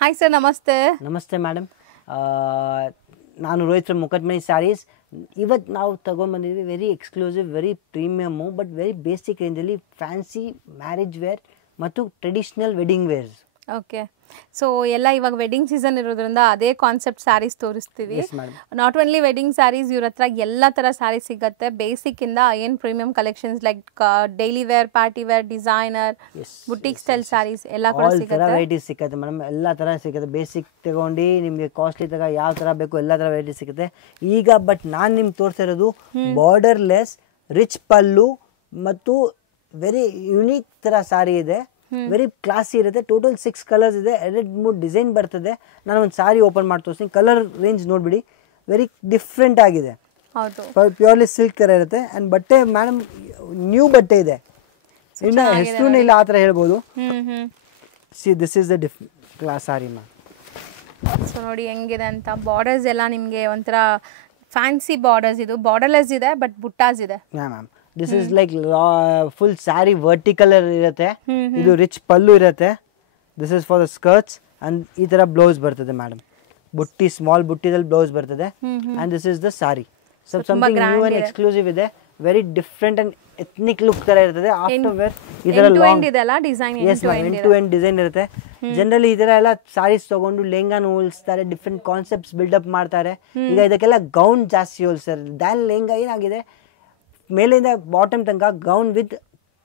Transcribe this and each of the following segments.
Hi sir, ನಮಸ್ತೆ. ನಮಸ್ತೆ madam. ನಾನು ರೋಹಿತ್ ಫ್ರಮ್ ಮುಕಟ್ಮನಿ ಸ್ಯಾರೀಸ್. ಇವತ್ತು ನಾವು ತೊಗೊಂಬಂದಿದ್ವಿ very exclusive, very premium, but very basic ರೇಂಜಲ್ಲಿ ಫ್ಯಾನ್ಸಿ ಮ್ಯಾರೇಜ್ ವೇರ್ ಮತ್ತು traditional wedding wears. Okay, so ಎಲ್ಲ ಇವಾಗ ವೆಡ್ಡಿಂಗ್ ಸೀಸನ್ ಇರೋದ್ರಿಂದ ಅದೇ ಕಾನ್ಸೆಪ್ಟ್ ಸ್ಯಾರೀಸ್ ತೋರಿಸ್ತೀವಿ. ನಾಟ್ ಓನ್ಲಿ ವೆಡ್ಡಿಂಗ್ ಸ್ಯಾರೀಸ್, ಇವ್ರ ಹತ್ರ ಎಲ್ಲ ಥರ ಸ್ಯಾರೀಸ್ ಸಿಗುತ್ತೆ. ಬೇಸಿಕ್ಕಿಂದ ಏನು premium collections like daily wear, party wear, designer, boutique style saris ಎಲ್ಲ ಕೂಡ ಸಿಗುತ್ತೆ. ವೆರೈಟೀಸ್ ಸಿಗುತ್ತೆ ಮೇಡಮ್, ಎಲ್ಲ ಥರ ಸಿಗುತ್ತೆ. ಬೇಸಿಕ್ ತಗೊಂಡು ನಿಮಗೆ ಕಾಸ್ಟ್ಲಿ ತಗ ಯಾವ ಥರ ಬೇಕು ಎಲ್ಲ ಥರ ವೆರೈಟಿ ಸಿಗುತ್ತೆ ಈಗ. ಬಟ್ ನಾನು ನಿಮ್ಗೆ ತೋರಿಸಿರೋದು ಬಾರ್ಡರ್ಲೆಸ್ ರಿಚ್ ಪಲ್ಲು ಮತ್ತು ವೆರಿ ಯುನೀಕ್ ಥರ ಸಾರಿ ಇದೆ. ವೆರಿ ಕ್ಲಾಸಿ ಇರುತ್ತೆ. ಟೋಟಲ್ 6 ಕಲರ್ಸ್ ಇದೆ, 2-3 ಡಿಸೈನ್ ಬರ್ತದೆ. ನಾನು ಒಂದು ಸಾರಿ ಓಪನ್ ಮಾಡಿ ತೋರಿಸ್ತೀನಿ. ಕಲರ್ ರೇಂಜ್ ನೋಡ್ಬಿಡಿ, ವೆರಿ ಡಿಫ್ರೆಂಟ್ ಆಗಿದೆ. ಪ್ಯೂರ್ಲಿ ಸಿಲ್ಕ್ ಥರ ಇರುತ್ತೆ. ಆ್ಯಂಡ್ ಬಟ್ಟೆ ಮೇಡಮ್ ನ್ಯೂ ಬಟ್ಟೆ ಇದೆ, ಇನ್ನು ಹೆಸರು ಇಲ್ಲ ಆ ಥರ ಹೇಳ್ಬೋದು. See this is the class sari ma'am. So ನೋಡಿ ಹೆಂಗಿದೆ ಅಂತ. ಬಾರ್ಡರ್ಸ್ ಎಲ್ಲ ನಿಮಗೆ ಒಂಥರ ಫ್ಯಾನ್ಸಿ ಬಾರ್ಡರ್ಸ್. ಇದು ಬಾರ್ಡರ್ಲೆಸ್ ಇದೆ ಬಟ್ ಬುಟ್ಟಾಸ್ ಇದೆ. Ma'am this is like full sari vertical ಇರುತ್ತೆ. ಇದು ರಿಚ್ ಪಲ್ಲು ಇರುತ್ತೆ. This is for the skirts and ಈ ತರ ಬ್ಲೌಸ್ ಬರ್ತದೆ ಮೇಡಮ್. ಬುಟ್ಟಿ ಸ್ಮಾಲ್ ಬುಟ್ಟಿದಲ್ಲಿ ಬ್ಲೌಸ್ ಬರ್ತದೆ. And this is the sari. Something new and exclusive ಇದೆ. Very different and ethnic look ತರ ಇರ್ತದೆ. ಆಫ್ಟರ್ ವೇರ್ ಇದರ ಎಂಡ್ ಟು ಎಂಡ್ ಡಿಸೈನ್ ಇರುತ್ತೆ. ಜನರಲಿ ಇದರ ಎಲ್ಲ ಸಾರೀಸ್ ತಗೊಂಡು ಲೆಹಂಗಾನ ಹೋಲಿಸ್ತಾರೆ, ಡಿಫ್ರೆಂಟ್ ಕಾನ್ಸೆಪ್ಟ್ಸ್ ಬಿಲ್ಡಪ್ ಮಾಡ್ತಾರೆ. ಈಗ ಇದಕ್ಕೆಲ್ಲ ಗೌನ್ ಜಾಸ್ತಿ ಹೋಲಿಸ್ತಾರೆ. ದ್ಯಾನ್ ಲೆಹಂಗಾ ಏನಾಗಿದೆ, ಮೇಲಿಂದ ಬಾಟಮ್ ತನಕ ಗೌನ್ ವಿತ್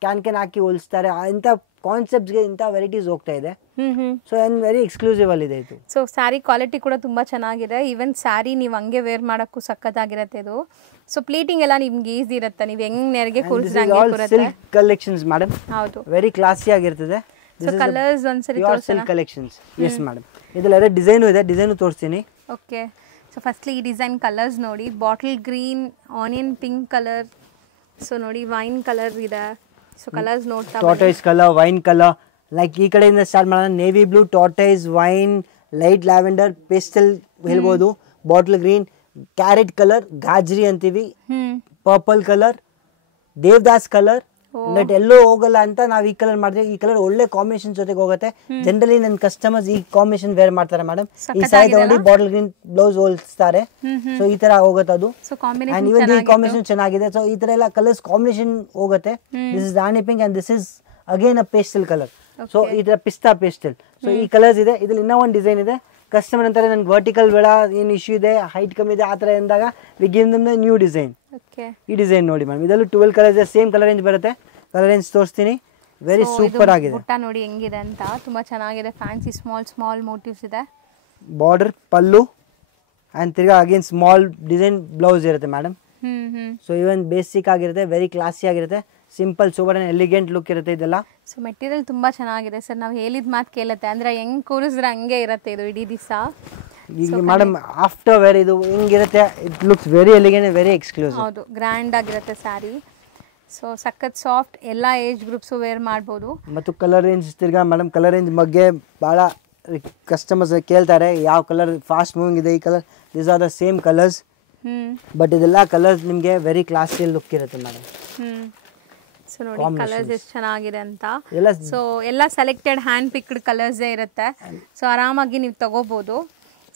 ಕ್ಯಾನ್ ಹಾಕಿ ಹೋಲಿಸ್ತಾರೆ. ಇಂಥ ಕಾನ್ಸೆಪ್ಟ್ಸ್ಗೆ ಇಂಥ ವೆರೈಟೀಸ್ ಹೋಗ್ತಾ ಇದೆ. ಸೊ ಅಂಡ್ ವೆರಿ ಎಕ್ಸ್ಕ್ಲೂಸಿವ್ ಅಲ್ಲಿ ಇದೆ ಇದು. ಸೊ ಸ್ಯಾರಿ ಕ್ವಾಲಿಟಿ ಕೂಡ ತುಂಬಾ ಚೆನ್ನಾಗಿದೆ. ಈವನ್ ಸ್ಯಾರಿ ನೀವು ಹಂಗೆ ವೇರ್ ಮಾಡೋಕ್ಕೂ ಸಖತ್ತಾಗಿರುತ್ತೆ ಇದು. ಸೊ ಪ್ಲೀಟಿಂಗ್ ಎಲ್ಲ ನಿಮ್ಗೆ ಈಸಿ ಇರುತ್ತೆ. ನೀವು ಹೆಂಗ್ ನೆರಿಗೆ ಕೂರಿಸಿದಂಗೆ ಸಿಲ್ಕ್ ಕಲೆಕ್ಷನ್ಸ್ ಮೇಡಮ್. ಹೌದು, ವೆರಿ ಕ್ಲಾಸಿ ಆಗಿರ್ತದೆ. ಸೊ ಕಲರ್ಸ್ ಒಂದ್ಸರಿ ಸಿಲ್ಕ್ ಕಲೆಕ್ಷನ್ಸ್. ಎಸ್ ಮೇಡಮ್, ಇದೆಲ್ಲ ಡಿಸೈನು ಇದೆ. ಡಿಸೈನು ತೋರಿಸ್ತೀನಿ. ಓಕೆ, ಸೊ ಫಸ್ಟ್ಲಿ ಈ ಡಿಸೈನ್ ಕಲರ್ಸ್ ನೋಡಿ. Bottle green, onion pink colour, so ನೋಡಿ ವೈನ್ ಕಲರ್ ಇದೆ. ಸೊ ಕಲರ್ಸ್ ನೋಡ್ತಾ tortoise colour, wine colour. Like ಈ ಕಡೆಯಿಂದ ಸ್ಟಾರ್ಟ್ ಮಾಡೋಣ. Navy blue, tortoise, wine, light lavender, pastel ಹೇಳ್ಬೋದು, ಬಾಟಲ್ ಗ್ರೀನ್, ಕ್ಯಾರೆಟ್ ಕಲರ್, ಗಾಜ್ರಿ ಅಂತೀವಿ, purple colour, Devdas colour. But ಎಲ್ಲೋ ಹೋಗಲ್ಲ ಅಂತ ನಾವು ಈ ಕಲರ್ ಮಾಡಿದ್ರೆ ಈ ಕಲರ್ ಒಳ್ಳೆ ಕಾಂಬಿನೇಷನ್ ಜೊತೆಗೆ ಹೋಗುತ್ತೆ. ಜನರಲಿ ನನ್ನ ಕಸ್ಟಮರ್ಸ್ ಈ ಕಾಂಬಿನೇಷನ್ ವೇರ್ ಮಾಡ್ತಾರೆ ಮೇಡಮ್. ಈ ಸಾರಿ ತಗೊಂಡು ಬಾಟಲ್ ಗ್ರೀನ್ ಬ್ಲೌಸ್ ಹೋಲಿಸ್ತಾರೆ. ಸೊ ಈ ತರ ಹೋಗುತ್ತೆ ಅದು. ಅಂಡ್ ಇವನ್ ಈ ಕಾಂಬಿನೇಷನ್ ಚೆನ್ನಾಗಿದೆ. ಸೊ ಈ ತರ ಎಲ್ಲ ಕಲರ್ಸ್ ಕಾಂಬಿನೇಷನ್ ಹೋಗುತ್ತೆ. This is Rani pink and this is again a pastel colour. So ಈ ತರ ಪಿಸ್ತಾ ಪೇಸ್ಟಲ್. ಸೊ ಈ ಕಲರ್ಸ್ ಇದೆ. ಇದ್ರಲ್ಲಿ ಇನ್ನೂ ಒಂದು ಡಿಸೈನ್ ಇದೆ. ಕಸ್ಟಮರ್ ಅಂತಾರೆ ನನ್ಗೆ ವರ್ಟಿಕಲ್ ಬೇಡ, ಏನು ಇಶ್ಯೂ ಇದೆ, ಹೈಟ್ ಕಮ್ಮಿ ಇದೆ, ಆ ಥರ ಎಂದಾಗ we give them the new design. ಈ ಡಿಸೈನ್ ನೋಡಿ ಮೇಡಮ್, ಇದರಲ್ಲೂ 12 ಕಲರ್ಸ್ ಇದೆ. ಸೇಮ್ ಕಲರ್ ರೇಂಜ್ ಬರುತ್ತೆ. ಕಲರ್ ರೇಂಜ್ ತೋರಿಸ್ತೀನಿ. ವೆರಿ ಸೂಪರ್ ಆಗಿದೆ. ಬುಟ್ಟ ನೋಡಿ ಹೆಂಗಿದೆ ಅಂತ, ತುಂಬಾ ಚೆನ್ನಾಗಿದೆ. ಫ್ಯಾನ್ಸಿ ಸ್ಮಾಲ್ ಮೋಟಿವ್ಸ್ ಇದೆ. ಬಾರ್ಡರ್, ಪಲ್ಲು ಆ್ಯಂಡ್ ತಿರ್ಗಾ ಅಗೇನ್ ಸ್ಮಾಲ್ ಡಿಸೈನ್ ಬ್ಲೌಸ್ ಇರುತ್ತೆ ಮೇಡಮ್. ಸೊ ಇವನ್ ಬೇಸಿಕ್ ಆಗಿರುತ್ತೆ, ವೆರಿ ಕ್ಲಾಸಿ ಆಗಿರುತ್ತೆ. Simple super and elegant look ಇರುತ್ತೆ ಇದೆಲ್ಲ. ಸೊ ಮೆಟೀರಿಯಲ್ ತುಂಬಾ ಚೆನ್ನಾಗಿದೆ ಸರ್. ನಾವು ಹೇಳಿದ ಮಾತು ಕೇಳುತ್ತೆ, ಅಂದ್ರೆ ಹೆಂಗ್ ಕೂರಿಸಿದ್ರೆ ಹಂಗೆ ಇರುತ್ತೆ ಇದು ಇಡೀ ದಿವಸ. ಈಗ ಮೇಡಮ್ ಆಫ್ಟರ್ ವೇರ್ ಇದು ಹೆಂಗಿರುತ್ತೆ, it looks very elegant, very exclusive. ಹೌದು, ಗ್ರ್ಯಾಂಡ್ ಆಗಿರುತ್ತೆ ಸ್ಯಾರಿ. ಸೊ ಸಖತ್ ಸಾಫ್ಟ್, ಎಲ್ಲ ಏಜ್ ಗ್ರೂಪ್ಸು ವೇರ್ ಮಾಡ್ಬೋದು. ಮತ್ತು ಕಲರ್ ರೇಂಜ್ ತಿರ್ಗಾ ಮೇಡಮ್, ಕಲರ್ ರೇಂಜ್ ಬಗ್ಗೆ ಭಾಳ ಕಸ್ಟಮರ್ಸ್ ಕೇಳ್ತಾರೆ ಯಾವ ಕಲರ್ ಫಾಸ್ಟ್ ಮೂವಿಂಗ್ ಇದೆ. ಈ colour this are the same colours, but ಇದೆಲ್ಲ ಕಲರ್ಸ್ ನಿಮಗೆ ವೆರಿ ಕ್ಲಾಸಿ ಲುಕ್ ಇರುತ್ತೆ ಮೇಡಮ್. ಸೊ ನೋಡಿ ಕಲರ್ಸ್ ಎಷ್ಟು ಚೆನ್ನಾಗಿದೆ ಅಂತ. ಸೊ ಎಲ್ಲ ಸೆಲೆಕ್ಟೆಡ್ ಹ್ಯಾಂಡ್ ಪಿಕ್ಡ್ ಕಲರ್ಸೇ ಇರುತ್ತೆ. ಸೊ ಆರಾಮಾಗಿ ನೀವು ತಗೋಬಹುದು.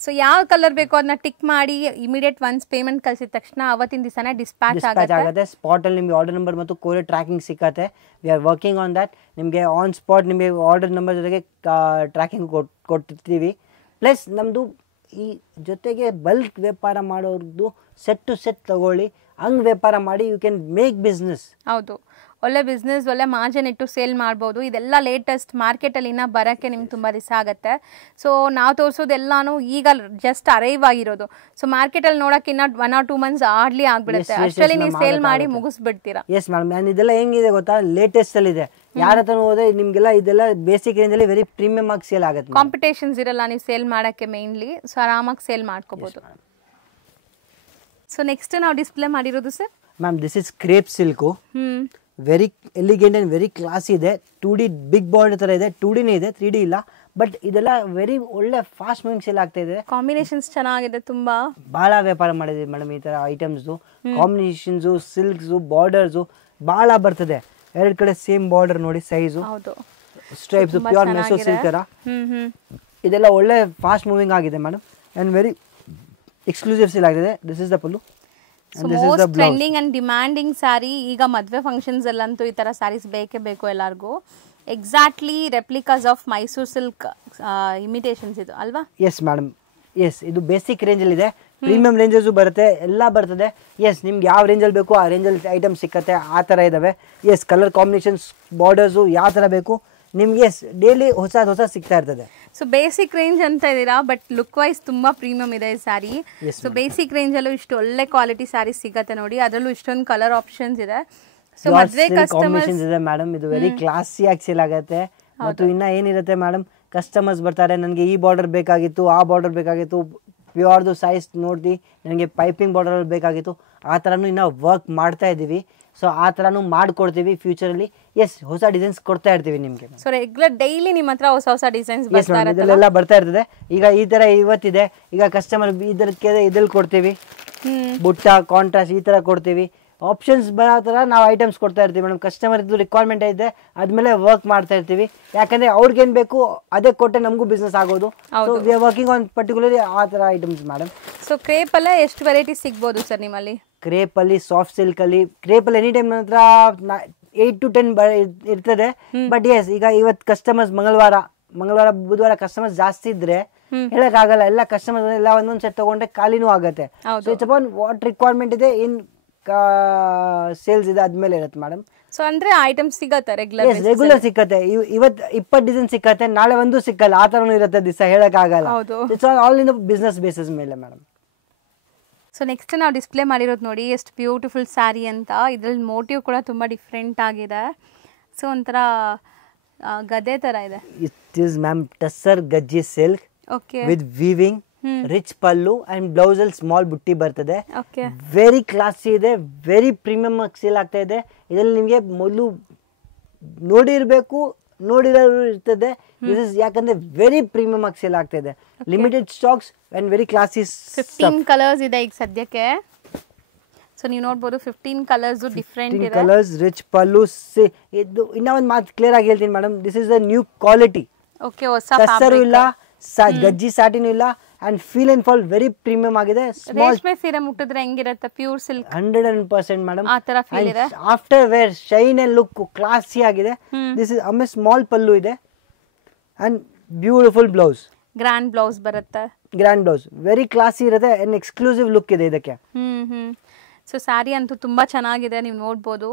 ಸೊ ಯಾವ ಕಲರ್ ಬೇಕೋ ಅದನ್ನ ಟಿಕ್ ಮಾಡಿ ಇಮಿಡಿಯೇಟ್ ಒನ್ಸ್ ಪೇಮೆಂಟ್ ಕಳಿಸಿದ ತಕ್ಷಣ ಅವತ್ತಿನ ದಿವಸನೇ ಡಿಸ್ಪ್ಯಾಚ್ ಆಗುತ್ತೆ. ಸ್ಪಾಟ್ ಅಲ್ಲಿ ನಿಮಗೆ ಆರ್ಡರ್ ನಂಬರ್ ಮತ್ತು ಕೊರಿಯರ್ ಟ್ರ್ಯಾಕಿಂಗ್ ಸಿಕ್ಕತ್ತೆ. We are working on that. ನಿಮಗೆ ಆನ್ ಸ್ಪಾಟ್ ನಿಮಗೆ ಆರ್ಡರ್ ನಂಬರ್ ಜೊತೆಗೆ ಟ್ರ್ಯಾಕಿಂಗ್ ಕೊಟ್ಟಿರ್ತೀವಿ. ಪ್ಲಸ್ ನಮ್ಮದು ಈ ಜೊತೆಗೆ ಬಲ್ಕ್ ವ್ಯಾಪಾರ ಮಾಡೋರ್ದು ಸೆಟ್ ಟು ಸೆಟ್ ತಗೊಳ್ಳಿ, ಹಂಗೆ ವ್ಯಾಪಾರ ಮಾಡಿ ಯು ಕ್ಯಾನ್ ಮೇಕ್ ಬಿಸ್ನೆಸ್. ಹೌದು, ಒಳ್ಳೆ ಬಿಸ್ನೆಸ್, ಒಳ್ಳೆ ಮಾರ್ಜಿನ್ ಇಟ್ಟು ಸೇಲ್ ಮಾಡ್ಬೋದು. ಇದೆಲ್ಲ ಲೇಟೆಸ್ಟ್ ಮಾರ್ಕೆಟಲ್ಲಿ ಇನ್ನೂ ಬರೋಕ್ಕೆ ನಿಮ್ಗೆ ತುಂಬ ದಿವಸ ಆಗುತ್ತೆ. ಸೊ ನಾವು ತೋರಿಸೋದೆಲ್ಲಾನು ಈಗ ಜಸ್ಟ್ ಅರೈವ್ ಆಗಿರೋದು. ಸೊ ಮಾರ್ಕೆಟಲ್ಲಿ ನೋಡೋಕೆ ಇನ್ನೂ 1 or 2 months ಹಾರ್ಡ್ಲಿ ಆಗ್ಬಿಡುತ್ತೆ. ಅಷ್ಟರಲ್ಲಿ ನೀವು ಸೇಲ್ ಮಾಡಿ ಮುಗಿಸ್ಬಿಡ್ತೀರಾ. ಎಸ್ ಮೇಡಮ್, ನಾನು ಇದೆಲ್ಲ ಹೆಂಗಿದೆ ಗೊತ್ತಾ, ಲೇಟೆಸ್ಟ್ ಅಲ್ಲಿ ಇದೆ. ಯಾರ ಹತ್ರ ಹೋದ್ರೆ ನಿಮ್ಗೆಲ್ಲ ಇದೆಲ್ಲ ಬೇಸಿಕ್ ರೇಂಜ್ ಅಲ್ಲಿ ವೆರಿ ಪ್ರೀಮಿಯಂ ಆಗಿ ಸೇಲ್ ಆಗುತ್ತೆ. ಕಾಂಪಿಟೇಷನ್ಸ್ ಇರಲ್ಲ ನೀವು ಸೇಲ್ ಮಾಡೋಕ್ಕೆ ಮೇನ್ಲಿ. ಸೊ ಆರಾಮಾಗಿ ಸೇಲ್ ಮಾಡ್ಕೋಬಹುದು. ಸೊ ನೆಕ್ಸ್ಟ್ ನಾವು ಡಿಸ್ಪ್ಲೇ ಮಾಡಿರೋದು sir ma'am, this is crepe silk. Very elegant and very class ಇದೆ. 2D ಬಿಗ್ ಬಾರ್ಡರ್ ತರ ಇದೆ. 2Dನೇ ಇದೆ, 3D ಇಲ್ಲ. ಬಟ್ ಇದೆಲ್ಲ ವೆರಿ ಒಳ್ಳೆ ಫಾಸ್ಟ್ ಮೂವಿಂಗ್ ಸೇಲ್ ಆಗ್ತಾ ಇದೆ. ಕಾಂಬಿನೇಷನ್ಸ್ ಚೆನ್ನಾಗಿದೆ, ತುಂಬಾ ಬಹಳ ವ್ಯಾಪಾರ ಮಾಡಿದೆ ಮೇಡಮ್ ಈ ತರ ಐಟಮ್ಸ್. ಕಾಂಬಿನೇಷನ್ಸ್, ಸಿಲ್ಕ್ಸ್, ಬಾರ್ಡರ್ಸ್ ಬಹಳ ಬರ್ತದೆ. 2 ಕಡೆ ಸೇಮ್ ಬಾರ್ಡರ್ ನೋಡಿ, ಸೈಜು, ಸ್ಟ್ರೈಪ್ಸ್, ಪ್ಯೂರ್ ಮೆಸೋ ಸಿಲ್ಕ್ ತರ. ಇದೆಲ್ಲ ಒಳ್ಳೆ ಫಾಸ್ಟ್ ಮೂವಿಂಗ್ ಆಗಿದೆ madam and very exclusive sale ಆಗಿದೆ. This is the pallu. Most trending and demanding sari ಈಗ ಮದುವೆ ಫಂಕ್ಷನ್ಸ್ ಅಲ್ಲಂತೂ ಈ ಥರ ಸ್ಯಾರೀಸ್ ಬೇಕೇ ಬೇಕು ಎಲ್ಲರಿಗೂ. Exactly replicas of Mysore silk imitations ಇದು ಅಲ್ವಾ? Yes madam, yes. ಇದು ಬೇಸಿಕ್ ರೇಂಜಲ್ಲಿದೆ, ಪ್ರೀಮಿಯಂ ರೇಂಜಸ್ಸು ಬರುತ್ತೆ, ಎಲ್ಲ ಬರ್ತದೆ. ಎಸ್, ನಿಮ್ಗೆ ಯಾವ ರೇಂಜಲ್ಲಿ ಬೇಕು ಆ ರೇಂಜಲ್ಲಿ ಐಟಮ್ ಸಿಕ್ಕತ್ತೆ, ಆ ಥರ ಇದ್ದಾವೆ. ಎಸ್, ಕಲರ್ ಕಾಂಬಿನೇಷನ್ಸ್, ಬಾರ್ಡರ್ಸು ಯಾವ ಥರ ಬೇಕು ನಿಮ್ಗೆ, ಎಸ್, ಡೈಲಿ ಹೊಸ ಸಿಗ್ತಾ ಇರ್ತದೆ. ಸೊ ಬೇಸಿಕ್ ರೇಂಜ್ ಅಂತ ಇದ್ದೀರಾ, ಬಟ್ ಲುಕ್ ವೈಸ್ ತುಂಬಾ ಪ್ರೀಮಿಯಂ ಇದೆ ಈ ಸ್ಯಾರಿ. ಸೊ ಬೇಸಿಕ್ ರೇಂಜಲ್ಲೂ ಇಷ್ಟು ಒಳ್ಳೆ ಕ್ವಾಲಿಟಿ ಸ್ಯಾರಿ ಸಿಗತ್ತೆ ನೋಡಿ, ಅದರಲ್ಲೂ ಇಷ್ಟೊಂದು ಕಲರ್ ಆಪ್ಷನ್ಸ್ ಇದೆ. ಸೊ ಮದುವೆ ಕಸ್ಟಮರ್ಸ್ ಇದೆ ಮೇಡಮ್, ಇದು ವೆರಿ ಕ್ಲಾಸಿಯಾಗಿ ಸೇಲ್ ಆಗುತ್ತೆ. ಮತ್ತು ಇನ್ನ ಏನಿರುತ್ತೆ ಮೇಡಮ್, ಕಸ್ಟಮರ್ಸ್ ಬರ್ತಾರೆ, ನನಗೆ ಈ ಬಾರ್ಡರ್ ಬೇಕಾಗಿತ್ತು, ಆ ಬಾರ್ಡರ್ ಬೇಕಾಗಿತ್ತು, ಪ್ಯೂರ್ದು ಸೈಜ್ ನೋಡಿ ನನಗೆ ಪೈಪಿಂಗ್ ಬಾರ್ಡರ್ ಬೇಕಾಗಿತ್ತು, ಆ ಥರನೂ ಇನ್ನೂ ವರ್ಕ್ ಮಾಡ್ತಾ ಇದ್ದೀವಿ. ಸೊ ಆ ಥರನೂ ಮಾಡಿಕೊಡ್ತೀವಿ ಫ್ಯೂಚರಲ್ಲಿ. ಎಸ್, ಹೊಸ ಡಿಸೈನ್ಸ್ ಕೊಡ್ತಾ ಇರ್ತೀವಿ ನಿಮಗೆ. ಸೊ ರೆಗ್ಯುಲರ್ ಡೈಲಿ ನಿಮ್ಮ ಹತ್ರ ಹೊಸ ಡಿಸೈನ್ಸ್ ಇದೆಲ್ಲ ಬರ್ತಾ ಇರ್ತದೆ. ಈಗ ಈ ಥರ ಇವತ್ತಿದೆ, ಈಗ ಕಸ್ಟಮರ್ ಇದ್ರಲ್ಲಿ ಕೊಡ್ತೀವಿ, ಬುಟ್ಟ ಕಾಂಟ್ರಾಸ್ಟ್ ಈ ಥರ ಕೊಡ್ತೀವಿ. ಆಪ್ಷನ್ಸ್ ಬರೋ ಥರ ನಾವು ಐಟಮ್ಸ್ ಕೊಡ್ತಾ ಇರ್ತೀವಿ ಮೇಡಮ್. ಕಸ್ಟಮರ್ ಇದು ರಿಕ್ವೈರ್ಮೆಂಟ್ ಇದೆ, ಆದಮೇಲೆ ವರ್ಕ್ ಮಾಡ್ತಾ ಇರ್ತೀವಿ. ಯಾಕಂದರೆ ಅವ್ರಿಗೇನು ಬೇಕು ಅದೇ ಕೊಟ್ಟರೆ ನಮಗೂ ಬಿಸ್ನೆಸ್ ಆಗೋದು. So we are working on particularly ಆ ಥರ ಐಟಮ್ಸ್ ಮೇಡಮ್. ಸೊ ಕ್ರೇಪಲ್ಲೇ ಎಷ್ಟು ವೆರೈಟೀಸ್ ಸಿಗ್ಬೋದು ಸರ್ ನಿಮ್ಮಲ್ಲಿ? ಕ್ರೇಪಲ್ಲಿ, ಸಾಫ್ಟ್ ಸಿಲ್ಕಲ್ಲಿ, ಕ್ರೇಪಲ್ಲಿ ಎನಿ ಟೈಮ್ ನಂತರ 8 to 10 ಇರ್ತದೆ. ಬಟ್ ಎಸ್, ಈಗ ಇವತ್ತು ಕಸ್ಟಮರ್ಸ್ ಮಂಗಳವಾರ ಬುಧವಾರ ಕಸ್ಟಮರ್ಸ್ ಜಾಸ್ತಿ ಇದ್ರೆ ಹೇಳಕ್ಕಾಗಲ್ಲ. ಎಲ್ಲ ಕಸ್ಟಮರ್ಸ್ ಎಲ್ಲ ಒಂದೊಂದು ಸೆಟ್ ತಗೊಂಡ್ರೆ ಖಾಲಿನೂ ಆಗುತ್ತೆ. So it's upon what requirement ಇದೆ, ಇನ್ ಸೇಲ್ಸ್ ಇದೆ, ಅದ್ಮೇಲೆ ಇರುತ್ತೆ ಮೇಡಮ್. ಸೊ ಅಂದ್ರೆ ಐಟಮ್ಸ್ ಸಿಗತ್ತೆ ರೆಗ್ಯುಲರ್ ಸಿಕ್ಕತ್ತೆ. ಇವತ್ತು 20 ಡಿಸೈನ್ ಸಿಕ್ಕತ್ತೆ, ನಾಳೆ ಒಂದು ಸಿಕ್ಕಲ್ಲ, ಆ ಥರನೂ ಇರುತ್ತೆ ದಿವಸ, ಹೇಳಕ್ಕಾಗಲ್ಲ. It's all in the business basis ಮೇಲೆ ಮೇಡಮ್. ಸೊ ನೆಕ್ಸ್ಟ್ ನಾವು ಡಿಸ್ಪ್ಲೇ ಮಾಡಿರೋದು ನೋಡಿ ಎಷ್ಟು ಬ್ಯೂಟಿಫುಲ್ ಸ್ಯಾರಿ ಅಂತ. ಇದ್ರಲ್ಲಿ ಮೋಟಿವ್ ಕೂಡ ತುಂಬ ಡಿಫ್ರೆಂಟ್ ಆಗಿದೆ. ಸೊ ಒಂಥರ ಗದೆ ಥರ ಇದೆ. ಇಟ್ ಈಸ್ ಮ್ಯಾಮ್ ಟಸ್ಸರ್ ಗಜ್ಜಿ silk with weaving, rich pallu and blouse ಅಲ್ಲಿ ಸ್ಮಾಲ್ ಬುಟ್ಟಿ ಬರ್ತದೆ. ವೆರಿ ಕ್ಲಾಸಿ ಇದೆ, ವೆರಿ ಪ್ರೀಮಿಯಂ ಆಗಿ ಸೇಲ್ ಆಗ್ತಾ ಇದೆ. ಇದರಲ್ಲಿ ನಿಮಗೆ ಮೊದಲು ನೋಡಿರಬೇಕು, ನೋಡಿರೋರು ಇರ್ತದೆ. ಯಾಕಂದ್ರೆ ವೆರಿ ಪ್ರೀಮಿಯಂ ಆಗಿ ಸೇಲ್ ಆಗ್ತಾ ಇದೆ. Limited stocks and very classy. 15 colours ಇದೆ ಈಗ ಸದ್ಯಕ್ಕೆ. ಸೊ ನೀವು ನೋಡ್ಬೋದು 15 ಕಲರ್ಸ್ ಡಿಫ್ರೆಂಟ್ ಇದೆ. ಕಲರ್ಸ್, ರಿಚ್ ಪಲ್ಲು. ಇದು ಇನ್ನ ಒಂದು ಮಾತು ಕ್ಲಿಯರ್ ಆಗಿ ಹೇಳ್ತೀನಿ madam, this is the new quality. Okay, ಹೊಸ ಟಸ್ಸರು ಇಲ್ಲ, ಗಜ್ಜಿ ಸ್ಯಾಟಿನೂ ಇಲ್ಲ, and feel and fall very premium ಆಗಿದೆ. ರೇಷ್ಮೆ ಸೀರೆ ಮುಟ್ಟಿದ್ರೆ ಹೆಂಗಿರುತ್ತೆ, ಪ್ಯೂರ್ ಸಿಲ್ಕ್ 100% ಮೇಡಮ್, ಆ ತರ ಫೀಲ್ ಇದೆ. After wear shine and look classy ಆಗಿದೆ. ದಿಸ್ ಇಸ್ ಆಮೇಲೆ ಸ್ಮಾಲ್ ಪಲ್ಲು ಇದೆ and beautiful blouse, grand blouse ಬರುತ್ತೆ. ಗ್ರ್ಯಾಂಡ್ ಬ್ಲೌಸ್ ವೆರಿ ಕ್ಲಾಸಿ ಇರುತ್ತೆ ಅಂಡ್ ಎಕ್ಸ್ಕ್ಲೂಸಿವ್ ಲುಕ್ ಇದೆ ಇದಕ್ಕೆ. ಸೊ ಸ್ಯಾರಿ ಅಂತೂ ತುಂಬ ಚೆನ್ನಾಗಿದೆ, ನೀವು ನೋಡ್ಬೋದು.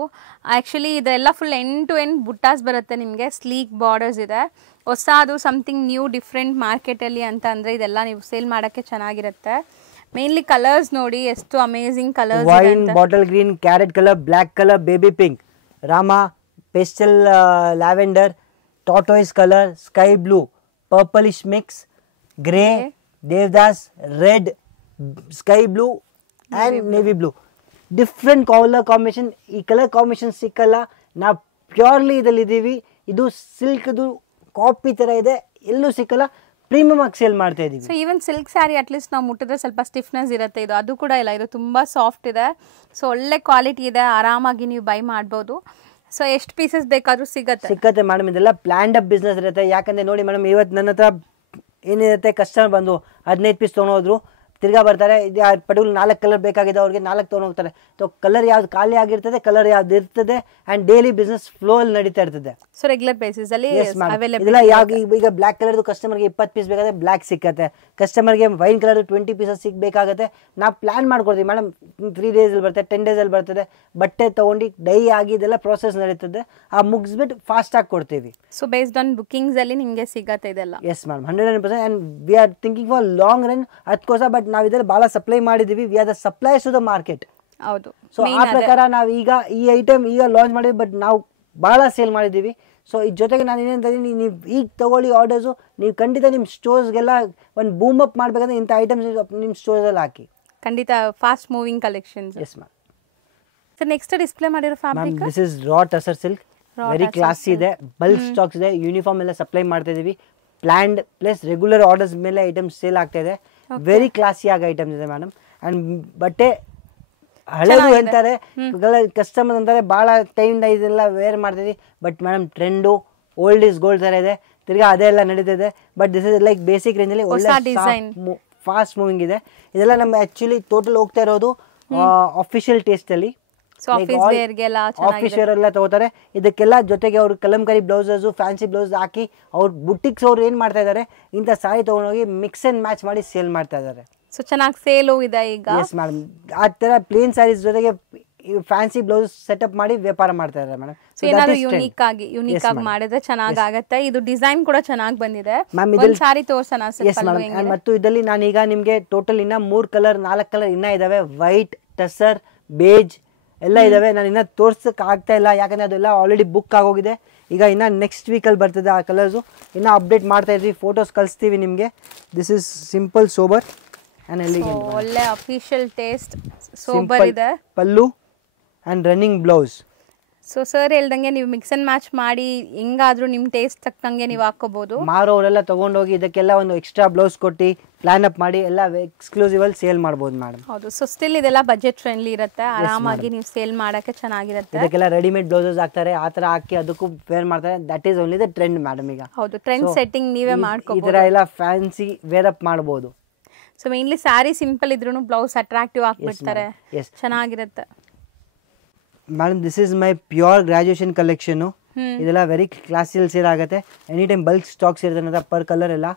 ಆ್ಯಕ್ಚುಲಿ ಇದೆಲ್ಲ ಫುಲ್ ಎಂಡ್ ಟು ಎಂಡ್ ಬುಟ್ಟಾಸ್ ಬರುತ್ತೆ ನಿಮಗೆ, ಸ್ಲೀಕ್ ಬಾರ್ಡರ್ಸ್ ಇದೆ. ಹೊಸದು ಸಮಥಿಂಗ್ ನ್ಯೂ ಡಿಫ್ರೆಂಟ್ ಮಾರ್ಕೆಟಲ್ಲಿ ಅಂತ ಅಂದರೆ ಇದೆಲ್ಲ ನೀವು ಸೇಲ್ ಮಾಡೋಕ್ಕೆ ಚೆನ್ನಾಗಿರುತ್ತೆ. ಮೇನ್ಲಿ ಕಲರ್ಸ್ ನೋಡಿ ಎಷ್ಟು amazing colours. Wine, bottle green, carrot colour, black colour, baby pink, Rama, pastel lavender, tortoise colour, sky blue, purplish mix, grey, Devdas, red, sky blue and navy blue. Different colour combination. ಈ colour combination ಸಿಕ್ಕಲ್ಲ, ನಾವು purely ಇದಲ್ಲಿದ್ದೀವಿ. ಇದು ಸಿಲ್ಕ್ದು copy ಥರ ಇದೆ, ಎಲ್ಲೂ ಸಿಕ್ಕಲ್ಲ, premium ಆಗಿ sale ಮಾಡ್ತಾ ಇದ್ದೀವಿ. So even silk sari at least ನಾವು ಮುಟ್ಟಿದ್ರೆ ಸ್ವಲ್ಪ ಸ್ಟಿಫ್ನೆಸ್ ಇರುತ್ತೆ, ಇದು ಅದು ಕೂಡ ಇಲ್ಲ, ಇದು ತುಂಬ ಸಾಫ್ಟ್ ಇದೆ. ಸೊ ಒಳ್ಳೆ ಕ್ವಾಲಿಟಿ ಇದೆ, ಆರಾಮಾಗಿ ನೀವು ಬೈ ಮಾಡ್ಬೋದು. ಸೊ ಎಷ್ಟು ಪೀಸಸ್ ಬೇಕಾದರೂ ಸಿಕ್ಕತ್ತೆ ಮೇಡಮ್. ಇದೆಲ್ಲ ಪ್ಲ್ಯಾಂಡ್ ಅಪ್ ಬಿಸ್ನೆಸ್ ಇರುತ್ತೆ. ಯಾಕಂದರೆ ನೋಡಿ ಮೇಡಮ್, ಇವತ್ತು ನನ್ನ ಹತ್ರ ಏನಿರುತ್ತೆ, ಕಸ್ಟಮರ್ ಬಂದು 15 ಪೀಸ್ ತೊಗೊಂಡೋದ್ರು, ತಿರ್ಗಾ ಬರ್ತಾರೆ, ಇದು ಪರ್ಟಿಕ್ಯುಲರ್ 4 ಕಲರ್ ಬೇಕಾಗಿದೆ ಅವ್ರಿಗೆ, 4 ತೊಗೊಂಡೋಗ್ತಾರೆ. ಸೊ ಕಲರ್ ಯಾವ್ದು ಖಾಲಿ ಆಗಿರ್ತದೆ, ಕಲರ್ ಯಾವ್ದು ಇರ್ತದೆ, ಆ್ಯಂಡ್ ಡೈಲಿ ಬಿಸ್ನೆಸ್ ಫ್ಲೋ ಅಲ್ಲಿ ನಡೀತಾ ಇರ್ತದೆ. ಸೊ ರೆಗ್ಯುಲರ್ ಬೇಸಿಸ್ ಅಲ್ಲಿ ಇದೆಲ್ಲ ಈಗ ಬ್ಲ್ಯಾಕ್ ಕಲರ್ದು ಕಸ್ಟಮರ್ಗೆ 20 ಪೀಸ್ ಬೇಕಾದ್ರೆ ಬ್ಲ್ಯಾಕ್ ಸಿಕ್ಕತ್ತೆ, ಕಸ್ಟಮರ್ಗೆ ವೈನ್ ಕಲರ್ 20 ಪೀಸಸ್ ಸಿಗಬೇಕಾಗುತ್ತೆ. ನಾವು ಪ್ಲಾನ್ ಮಾಡ್ಕೊಡ್ತೀವಿ ಮೇಡಮ್, 3 ಡೇಸಲ್ಲಿ ಬರ್ತದೆ, 10 ಡೇಸಲ್ಲಿ ಬರ್ತದೆ. ಬಟ್ಟೆ ತೊಗೊಂಡು ಡೈ ಆಗಿ ಇದೆಲ್ಲ ಪ್ರೋಸೆಸ್ ನಡೀತದೆ, ಆ ಮುಗಿಸ್ಬಿಟ್ಟು ಫಾಸ್ಟಾಗಿ ಕೊಡ್ತೀವಿ. ಸೊ ಬೇಸ್ಡ್ ಆನ್ ಬುಕಿಂಗ್ಸ್ ಅಲ್ಲಿ ನಿಮಗೆ ಸಿಗತ್ತೆ ಇದೆಲ್ಲ. Yes madam, 100%. And we are thinking for long run, ಅದಕ್ಕೋಸ್ಕರ. ಬಟ್ ನಾವು ಇದರಲ್ಲಿ ಭಾಳ ಸಪ್ಲೈ ಮಾಡಿದ್ದೀವಿ, we are the supplies to the market. ಹೌದು. ಸೊ ಆ ಪ್ರಕಾರ ನಾವು ಈಗ ಈ ಐಟಮ್ ಈಗ ಲಾಂಚ್ ಮಾಡಿದ್ವಿ, ಬಟ್ ನಾವು ಭಾಳ ಸೇಲ್ ಮಾಡಿದ್ದೀವಿ. ಸೊ ಇದ್ರ ಜೊತೆಗೆ ನಾನು ಏನೇನು ನೀವು ಈಗ ತಗೊಳ್ಳಿ ಆರ್ಡರ್ಸು, ನೀವು ಖಂಡಿತ ನಿಮ್ಮ ಸ್ಟೋರ್ಸ್ಗೆಲ್ಲ ಒಂದು ಬೂಮ್ ಅಪ್ ಮಾಡಬೇಕಂದ್ರೆ ಇಂಥ ಐಟಮ್ಸ್ ನಿಮ್ಮ ಸ್ಟೋರ್ಸಲ್ಲಿ ಹಾಕಿ. ಖಂಡಿತ fast moving collections. Yes ma'am. So next display ಮಾಡಿರೋ fabric, this is raw tussar silk, very classy ಇದೆ, ಬಲ್ಕ್ ಸ್ಟಾಕ್ಸ್ ಇದೆ, ಯೂನಿಫಾರ್ಮ್ ಎಲ್ಲ ಸಪ್ಲೈ ಮಾಡ್ತಾ ಇದೀವಿ. ಪ್ಲ್ಯಾಂಡ್ ಪ್ಲಸ್ ರೆಗ್ಯುಲರ್ ಆರ್ಡರ್ಸ್ ಮೇಲೆ ಐಟಮ್ಸ್ ಸೇಲ್ ಆಗ್ತಾ ಇದೆ. ವೆರಿ ಕ್ಲಾಸಿ ಆಗಿ ಐಟಮ್ಸ್ ಇದೆ ಮೇಡಮ್. ಆ್ಯಂಡ್ ಬಟ್ಟೆ ಹಳೆದು ಅಂತಾರೆ, ಕಸ್ಟಮರ್ ಅಂತಾರೆ ಭಾಳ ಟೈಮಿಂದ ಇದೆಲ್ಲ ವೇರ್ ಮಾಡ್ತಿದ್ವಿ. But madam trend old is gold ಥರ ಇದೆ. ತಿರ್ಗಾ ಅದೇ ಎಲ್ಲ ನಡೀತಿದೆ. But this is like basic ರೇಂಜಲ್ಲಿ ಒಳ್ಳೆ ಫಾಸ್ಟ್ ಮೂವಿಂಗ್ ಇದೆ. ಇದೆಲ್ಲ ನಮ್ಮ ಆಕ್ಚುಲಿ ಟೋಟಲ್ ಹೋಗ್ತಾ ಇರೋದು ಅಫಿಷಿಯಲ್ ಟೇಸ್ಟಲ್ಲಿ. ಆಫೀಸ್ ವೇರ್ ಎಲ್ಲ ತಗೋತಾರೆ. ಇದಕ್ಕೆಲ್ಲ ಜೊತೆಗೆ ಅವರು ಕಲಂಕಾರಿ ಬ್ಲೌಸಸ್, ಫ್ಯಾನ್ಸಿ ಬ್ಲೌಸ್ ಹಾಕಿ ಅವ್ರ ಬುಟಿಕ್ಸ್ ಅವ್ರು ಏನ್ ಮಾಡ್ತಾ ಇದ್ದಾರೆ, ಇಂಥ ಸಾರಿ ತಗೊಂಡೋಗಿ ಮಿಕ್ಸ್ ಅಂಡ್ ಮ್ಯಾಚ್ ಮಾಡಿ ಸೇಲ್ ಮಾಡ್ತಾ ಇದ್ದಾರೆ. ಸೊ ಚೆನ್ನಾಗಿ ಸೇಲು ಇದೆ ಈಗ. ಎಸ್ ಮೇಡಮ್, ಆ ತರ ಪ್ಲೇನ್ ಸ್ಯಾರೀಸ್ ಜೊತೆಗೆ ಫ್ಯಾನ್ಸಿ ಬ್ಲೌಸ್ ಸೆಟಪ್ ಮಾಡಿ ವ್ಯಾಪಾರ ಮಾಡ್ತಾ ಇದ್ದಾರೆ ಮೇಡಮ್. ಏನಾದ್ರು ಯೂನಿಕ್ ಆಗಿ ಮಾಡಿದ್ರೆ ಚೆನ್ನಾಗುತ್ತೆ. ಇದು ಡಿಸೈನ್ ಕೂಡ ಚೆನ್ನಾಗಿ ಬಂದಿದೆ. ಒಂದು ಸಾರಿ ತೋರ್ಸೋಣ ಸರ್. ಮತ್ತು ಇದರಲ್ಲಿ ನಾನು ಈಗ ನಿಮ್ಗೆ ಟೋಟಲ್ ಇನ್ನ 3 ಕಲರ್ 4 ಕಲರ್ ಇನ್ನ ಇದಾವೆ. ವೈಟ್, ಟಸರ್, ಬೇಜ್ ಎಲ್ಲ ಇದಾವೆ. ನಾನು ಇನ್ನ ತೋರ್ಸಕ್ ಆಗ್ತಾ ಇಲ್ಲ, ಯಾಕಂದ್ರೆ ಅದೆಲ್ಲ ಆಲ್ರೆಡಿ ಬುಕ್ ಆಗೋಗಿದೆ. ಈಗ ಇನ್ನ ನೆಕ್ಸ್ಟ್ ವೀಕಲ್ಲಿ ಬರ್ತದೆ ಆ ಕಲರ್ಸು. ಇನ್ನ ಅಪ್ಡೇಟ್ ಮಾಡ್ತಾ ಇದ್ವಿ, ಫೋಟೋಸ್ ಕಳಿಸ್ತೀವಿ ನಿಮಗೆ. This is simple sober and ಒಳ್ಳೆ ಅಫಿಷಿಯಲ್ ಟೇಸ್ಟ್. ಸೋಬರ್ ಇದೆ, pallu and running blouse. So sir ಹೇಳ್ದಂಗೆ ನೀವು ಮಿಕ್ಸ್ ಅಂಡ್ ಮ್ಯಾಚ್ ಮಾಡಿ ಹೆಂಗಾದ್ರೂ ನಿಮ್ಮ ಟೇಸ್ಟ್ ತಕ್ಕಂಗೆ ನೀವು ಹಾಕೋಬಹುದು. ಮಾರೋರೆಲ್ಲ ತಗೊಂಡೋಗಿ ಇದಕ್ಕೆಲ್ಲ ಒಂದು ಎಕ್ಸ್ಟ್ರಾ ಬ್ಲೌಸ್ ಕೊಟ್ಟು ಪ್ಲಾನ್ ಅಪ್ ಮಾಡಿ ಎಲ್ಲ ಎಕ್ಸ್ಕ್ಲೂಸಿವ್ ಅಲ್ಲಿ ಸೇಲ್ ಮಾಡಬಹುದು ಮೇಡಮ್. ಹೌದು. ಸೊ ಸ್ಟಿಲ್ ಇದೆಲ್ಲ ಬಜೆಟ್ ಫ್ರೆಂಡ್ಲಿ ಇರುತ್ತೆ, ಆರಾಮಾಗಿ ನೀವು ಸೇಲ್ ಮಾಡಕ್ಕೆ ಚೆನ್ನಾಗಿರುತ್ತೆ. ಇದಕ್ಕೆಲ್ಲ ರೆಡಿಮೇಡ್ ಬ್ಲೌಸಸ್ ಹಾಕ್ತಾರೆ, ಆ ತರ ಹಾಕಿ ಅದಕ್ಕೂ ವೇರ್ ಮಾಡ್ತಾರೆ. That is only the trend madam ಈಗ. ಹೌದು, ಟ್ರೆಂಡ್ ಸೆಟ್ಟಿಂಗ್ ನೀವೇ ಮಾಡ್ಕೋಬಹುದು. ಇದರ ಎಲ್ಲ ಫ್ಯಾನ್ಸಿ ವೇರ್ ಅಪ್ ಮಾಡಬಹುದು. ಸೊ ಮೇನ್ಲಿ ಸ್ಯಾರಿ ಸಿಂಪಲ್ ಇದ್ರೂ ಬ್ಲೌಸ್ ಅಟ್ರಾಕ್ಟಿವ್ ಹಾಕ್ಬಿಡ್ತಾರೆ, ಚೆನ್ನಾಗಿರುತ್ತೆ madam. This is my pure graduation collection. ಇದೆಲ್ಲ ವೆರಿ ಕ್ಲಾಸಿಯಲ್ ಸೇಲ್ ಆಗುತ್ತೆ. ಎನಿ ಟೈಮ್ ಬಲ್ಕ್ ಸ್ಟಾಕ್ಸ್ ಇರುತ್ತೆ ಪರ್ ಕಲರ್ ಎಲ್ಲ.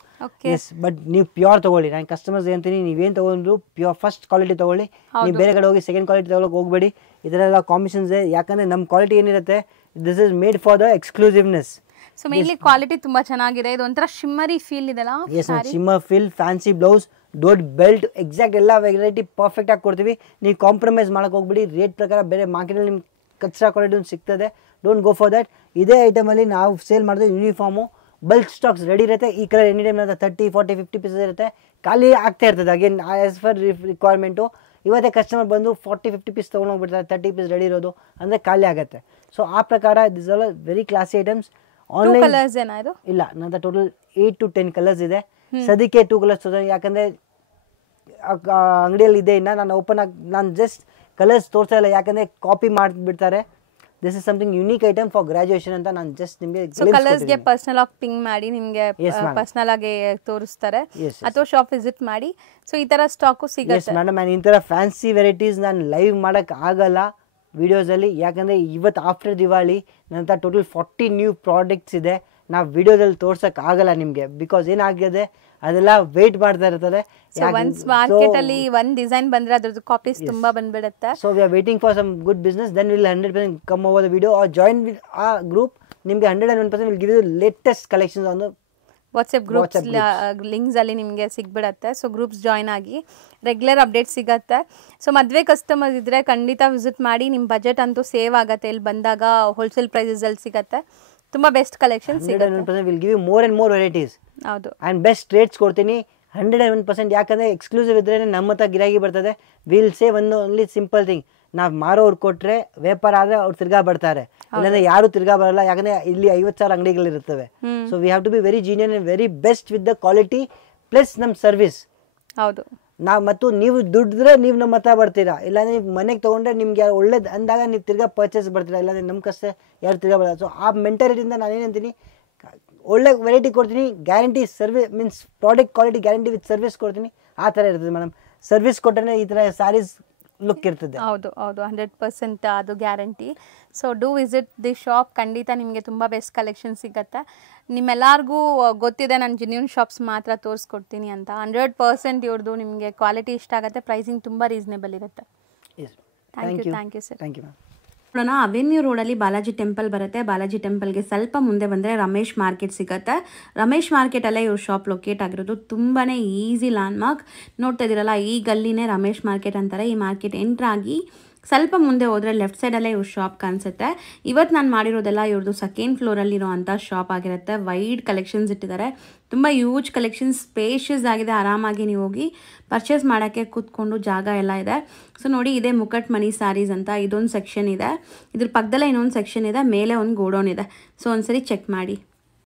ಎಸ್, ಬಟ್ ನೀವು ಪ್ಯೂರ್ ತಗೊಳ್ಳಿ. ನಾನು ಕಸ್ಟಮರ್ಸ್ ಹೇಳ್ತೀನಿ, ನೀವೇನು ತಗೊಂಡ್ರು ಪ್ಯೂರ್ ಫಸ್ಟ್ ಕ್ವಾಲಿಟಿ ತಗೊಳ್ಳಿ. ನೀವು ಬೇರೆ ಕಡೆ ಹೋಗಿ ಸೆಕೆಂಡ್ ಕ್ವಾಲಿಟಿ ತಗೊಳಕ್ ಹೋಗ್ಬೇಡಿ. ಇದರೆಲ್ಲ ಕಾಂಬಿನೇಷನ್ಸ್ ಇದೆ, ಯಾಕಂದ್ರೆ ನಮ್ಮ ಕ್ವಾಲಿಟಿ ಏನಿರುತ್ತೆ, this is made for the exclusiveness. So mainly quality ತುಂಬಾ ಚೆನ್ನಾಗಿದೆ. ಇದು ಒಂಥರ ಶಿಮ್ಮರಿ ಫೀಲ್ ಇದೆಲ್ಲ. Yes, shimmer feel, fancy blouse, ದೊಡ್ಡ ಬೆಲ್ಟ್, ಎಕ್ಸಾಕ್ಟ್ ಎಲ್ಲ ವೆರೈಟಿ ಪರ್ಫೆಕ್ಟ್ ಆಗಿ ಕೊಡ್ತೀವಿ. ನೀವು ಕಾಂಪ್ರಮೈಸ್ ಮಾಡಕ್ ಹೋಗ್ಬಿಡಿ. ರೇಟ್ ಪ್ರಕಾರ ಬೇರೆ ಮಾರ್ಕೆಟಲ್ಲಿ ನಿಮ್ಗೆ ಕಚ್ಚಾ ಕ್ವಾಲಿಟಿ ಒಂದು ಸಿಗ್ತದೆ. Don't go for that. ಇದೇ ಐಟಮಲ್ಲಿ ನಾವು ಸೇಲ್ ಮಾಡಿದ್ರೆ ಯೂನಿಫಾರ್ಮು ಬಲ್ಕ್ ಸ್ಟಾಕ್ಸ್ ರೆಡಿ ಇರುತ್ತೆ. ಈ ಕಲರ್ ಎನಿ ಟೈಮ್ 30, 40, 50 ಪೀಸಸ್ ಇರುತ್ತೆ, ಖಾಲಿ ಆಗ್ತಾ ಇರ್ತದೆ. ಅಗೇನ್ ಆಸ್ ಫರ್ ರಿಕ್ವೈರ್ಮೆಂಟು ಇವತ್ತೇ ಕಸ್ಟಮರ್ ಬಂದು 40, 50 ಪೀಸ್ ತೊಗೊಂಡೋಗ್ಬಿಡ್ತಾರೆ, 30 ಪೀಸ್ ರೆಡಿ ಇರೋದು ಅಂದರೆ ಖಾಲಿ ಆಗುತ್ತೆ. ಸೊ ಆ ಪ್ರಕಾರ this all very classy items. Online ಇಲ್ಲ, ನನ್ನ ಟೋಟಲ್ 8 to 10 ಕಲರ್ಸ್ ಇದೆ. ಸದ್ಯಕ್ಕೆ 2 ಕಲರ್ಸ್, ಯಾಕಂದರೆ ಅಂಗಡಿಯಲ್ಲಿ ಇದೆ. ಇನ್ನು ನಾನು ಓಪನ್ ಆಗಿ ನಾನು ಜಸ್ಟ್ ಕಲರ್ಸ್ ತೋರಿಸ್ತಾ ಇಲ್ಲ, ಯಾಕಂದರೆ ಕಾಪಿ ಮಾಡಿಬಿಡ್ತಾರೆ. This is something unique item for graduation ಅಂತ ನಾನು ಜಸ್ಟ್ ನಿಮಗೆ ಕಲರ್ಸ್ಗೆ ಪರ್ಸನಲ್ ಆಗಿ ಪಿಂಗ್ ಮಾಡಿ ನಿಮಗೆ ಪರ್ಸನಲ್ ಆಗಿ ತೋರಿಸ್ತಾರೆ, ಅಥವಾ ಶಾಪ್ ವಿಸಿಟ್ ಮಾಡಿ. ಸೊ ಈ ತರ ಸ್ಟಾಕು ಸಿಗುತ್ತೆ ಮೇಡಮ್. ಈ ಥರ ಫ್ಯಾನ್ಸಿ ವೆರೈಟೀಸ್ ನಾನು ಲೈವ್ ಮಾಡೋಕ್ಕೆ ಆಗಲ್ಲ ವಿಡಿಯೋಸಲ್ಲಿ, ಯಾಕಂದರೆ ಇವತ್ತು ಆಫ್ಟರ್ ದಿವಾಳಿ ನನ್ನ ಟೋಟಲ್ 40 ನ್ಯೂ ಪ್ರಾಡಕ್ಟ್ಸ್ ಇದೆ. ನಾವು ವಿಡಿಯೋದಲ್ಲಿ ತೋರ್ಸಕ್ ಆಗಲ್ಲ ನಿಮಗೆ, ಬಿಕಾಸ್ ಏನಾಗಿದೆ ಅದೆಲ್ಲ ವೇಟ್ ಮಾಡ್ತಾ ಇರ್ತದೆ. ಒನ್ಸ್ ಮಾರ್ಕೆಟ್ ಅಲ್ಲಿ ಒಂದ್ ಡಿಸೈನ್ ಬಂದ್ರೆ ಅದ್ರದ್ದು ಕಾಪೀಸ್ ತುಂಬಾ ಬಂದ್ಬಿಡುತ್ತೆ. So we are waiting for some good business, then will 100% come over the video or join with a group. ನಿಮಗೆ 101% will give you latest collections on the WhatsApp groups links ಅಲ್ಲಿ ನಿಮಗೆ ಸಿಗ್ಬಿಡತ್ತೆ. So groups join ಆಗಿ regular update ಸಿಗತ್ತೆ. So ಮದುವೆ customers ಇದ್ರೆ ಖಂಡಿತ visit ಮಾಡಿ. ನಿಮ್ಮ ಬಜೆಟ್ ಅಂತೂ ಸೇವ್ ಆಗುತ್ತೆ. ಇಲ್ಲಿ ಬಂದಾಗ ಹೋಲ್ಸೇಲ್ ಪ್ರೈಸಸ್ ಅಲ್ಲಿ ಸಿಗತ್ತೆ, ತುಂಬಾ ಬೆಸ್ಟ್ ಕಲೆಕ್ಷನ್ ಸಿಗುತ್ತೆ. 100% will give you more and more varieties. ಹೌದು, ಅಂಡ್ ಬೆಸ್ಟ್ ರೇಟ್ಸ್ ಕೊಡ್ತೀನಿ 101%. ಯಾಕಂದ್ರೆ ಎಕ್ಸ್ಕ್ಲೂಸಿವ್ ಇದ್ರೆ ನಮ್ಮ ಹತ್ರ ಗಿರಾಕಿ ಬರ್ತದೆ. ವಿಲ್ ಸೇ ಒಂದು ಓನ್ಲಿ ಸಿಂಪಲ್ ಥಿಂಗ್, ನಾವು ಮಾರೋರು ಕೊಟ್ರೆ ವ್ಯಾಪಾರ ಆದ್ರೆ ಅವ್ರು ತಿರ್ಗಾ ಬರ್ತಾರೆ, ಇಲ್ಲಾಂದ್ರೆ ಯಾರು ತಿರ್ಗಾ ಬರಲ್ಲ. ಯಾಕಂದ್ರೆ ಇಲ್ಲಿ 50,000 ಅಂಗಡಿಗಳಿರ್ತವೆ. So we have to be very genuine and very best with the quality plus ನಮ್ಮ ಸರ್ವಿಸ್. ಹೌದು, ಮತ್ತು ನೀವು ದುಡ್ಡಿದ್ರೆ ನೀವು ನಮ್ಮ ಹತ್ರ ಬರ್ತೀರಾ, ಇಲ್ಲಾಂದ್ರೆ ನೀವು ಮನೆಗೆ ತೊಗೊಂಡ್ರೆ ನಿಮ್ಗೆ ಯಾರು ಒಳ್ಳೇದು ಅಂದಾಗ ನೀವು ತಿರ್ಗಾ ಪರ್ಚೇಸ್ ಬರ್ತೀರಾ, ಇಲ್ಲಾಂದ್ರೆ ನಮ್ಮ ಕಷ್ಟ ಯಾರು ತಿರ್ಗಾ ಬರಲ್ಲ. ಸೊ ಆ ಮೆಂಟಾಲಿಟಿಯಿಂದ ನಾನು ಏನಂತೀನಿ, ಒಳ್ಳೆ ವೆರೈಟಿ ಕೊಡ್ತೀನಿ, guarantee service means product quality guarantee with service ಕೊಡ್ತೀನಿ. ಆ ಥರ ಇರ್ತದೆ ಮೇಡಮ್. ಸರ್ವಿಸ್ ಕೊಟ್ಟರೆ ಈ ಥರ ಸ್ಯಾರೀಸ್ ಲುಕ್ ಇರ್ತದೆ. ಹೌದು ಹೌದು, 100% ಅದು guarantee. So do visit the shop, ಖಂಡಿತ ನಿಮಗೆ ತುಂಬ ಬೆಸ್ಟ್ ಕಲೆಕ್ಷನ್ ಸಿಗುತ್ತೆ. ನಿಮ್ಮೆಲ್ಲರಿಗೂ ಗೊತ್ತಿದೆ ನಾನು ಜೆನ್ಯೂನ್ ಶಾಪ್ಸ್ ಮಾತ್ರ ತೋರಿಸ್ಕೊಡ್ತೀನಿ ಅಂತ. 100% ಇವ್ರದ್ದು ನಿಮಗೆ ಕ್ವಾಲಿಟಿ ಇಷ್ಟ ಆಗುತ್ತೆ, ಪ್ರೈಸಿಂಗ್ ತುಂಬ ರೀಸನೇಬಲ್ ಇರುತ್ತೆ. Thank you sir. Thank you ma'am. ನೋಡೋಣ, ಅವೆನ್ಯೂ ರೋಡಲ್ಲಿ ಬಾಲಾಜಿ ಟೆಂಪಲ್ ಬರುತ್ತೆ. ಬಾಲಾಜಿ ಟೆಂಪಲ್ಗೆ ಸ್ವಲ್ಪ ಮುಂದೆ ಬಂದರೆ ರಮೇಶ್ ಮಾರ್ಕೆಟ್ ಸಿಗುತ್ತೆ. ರಮೇಶ್ ಮಾರ್ಕೆಟಲ್ಲೇ ಇವ್ರ ಶಾಪ್ ಲೊಕೇಟ್ ಆಗಿರೋದು. ತುಂಬಾ ಈಸಿ ಲ್ಯಾಂಡ್ಮಾರ್ಕ್. ನೋಡ್ತಾ ಇದ್ದೀರಲ್ಲ, ಈ ಗಲ್ಲಿನೇ ರಮೇಶ್ ಮಾರ್ಕೆಟ್ ಅಂತಾರೆ. ಈ ಮಾರ್ಕೆಟ್ ಎಂಟ್ರ್ ಆಗಿ ಸ್ವಲ್ಪ ಮುಂದೆ ಹೋದರೆ ಲೆಫ್ಟ್ ಸೈಡಲ್ಲೇ ಇವ್ರ ಶಾಪ್ ಕಾಣಿಸುತ್ತೆ. ಇವತ್ತು ನಾನು ಮಾಡಿರೋದೆಲ್ಲ ಇವ್ರದ್ದು ಸೆಕೆಂಡ್ ಫ್ಲೋರಲ್ಲಿರೋ ಅಂಥ ಶಾಪ್ ಆಗಿರುತ್ತೆ. ವೈಡ್ ಕಲೆಕ್ಷನ್ಸ್ ಇಟ್ಟಿದ್ದಾರೆ, ತುಂಬ ಯೂಜ್ ಕಲೆಕ್ಷನ್ಸ್, ಸ್ಪೇಷಿಯಸ್ ಆಗಿದೆ. ಆರಾಮಾಗಿ ನೀವು ಹೋಗಿ ಪರ್ಚೇಸ್ ಮಾಡೋಕ್ಕೆ ಕೂತ್ಕೊಂಡು ಜಾಗ ಎಲ್ಲ ಇದೆ. ಸೊ ನೋಡಿ, ಇದೇ ಮುಕಟ್ ಮಣಿ ಸ್ಯಾರೀಸ್ ಅಂತ ಇದೊಂದು ಸೆಕ್ಷನ್ ಇದೆ. ಇದ್ರ ಪಕ್ಕದಲ್ಲೇ ಇನ್ನೊಂದು ಸೆಕ್ಷನ್ ಇದೆ, ಮೇಲೆ ಒಂದು ಗೋಡೌನ್ ಇದೆ. ಸೊ ಒಂದ್ಸರಿ ಚೆಕ್ ಮಾಡಿ.